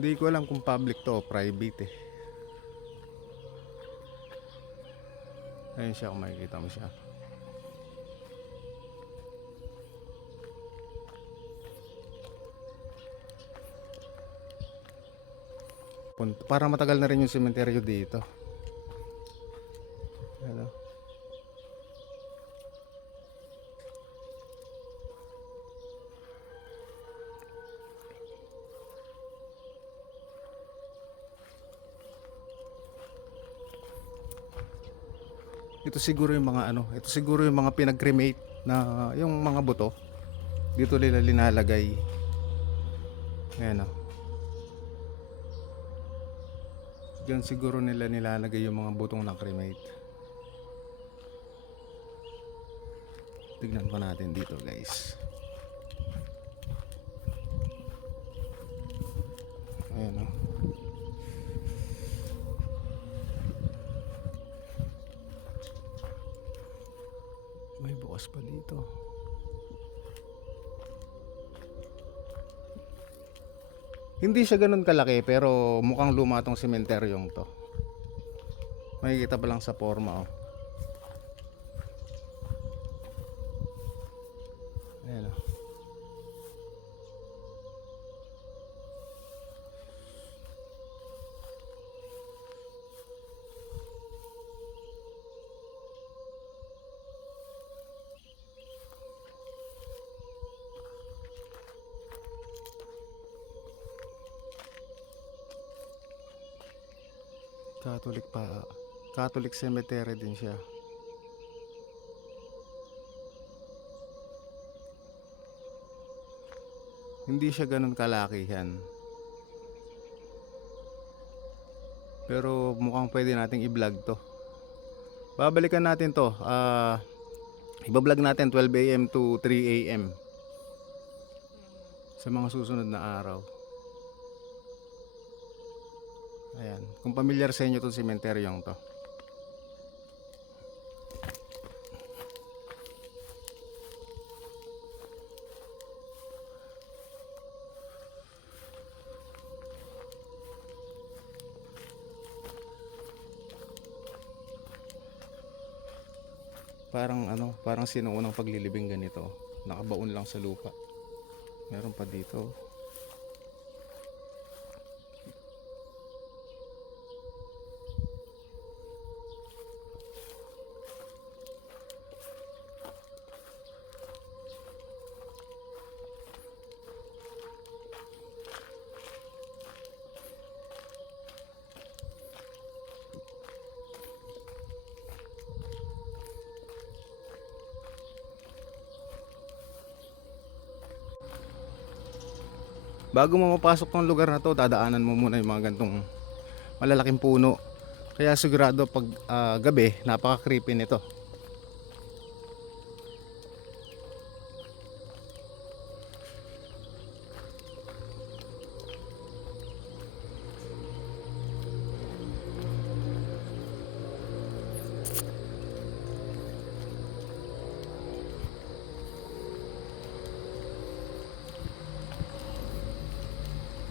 Hindi ko alam kung public to o private eh. Ayun siya, kung makikita mo siya. Para matagal na rin yung sementeryo dito. Ano? Ito siguro yung mga ano, ito siguro yung mga pinag-cremate na yung mga buto. Dito nila linalagay. Ayan o. Diyan siguro nila nilalagay yung mga butong ng cremate. Tignan pa natin dito guys. Ayan o. May bukas pa dito. Hindi siya ganun kalaki pero mukhang luma tong sementeryong to. Makikita pa lang sa forma oh. Ayan oh. Catholic pa. Catholic cemetery din siya. Hindi siya ganun kalakihan. Pero mukhang pwede nating i-vlog to. Babalikan natin to. I-vlog natin 12 AM to 3 AM sa mga susunod na araw. Ayan. Kung pamilyar sa inyo itong sementeryong to. Parang ano, parang sinuunang paglilibing ganito. Nakabaon lang sa lupa. Meron pa dito. Bago mo mapasok ng lugar na to, dadaanan mo muna yung mga gantong malalaking puno. Kaya sigurado pag gabi, napaka-creepy nito.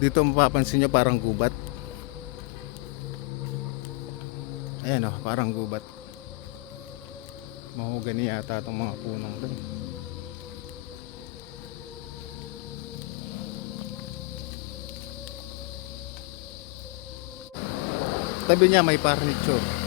Dito mapapansin nyo parang gubat. Ayan o, parang gubat. Mahogani yata itong mga punong doon. Tabi niya may furniture.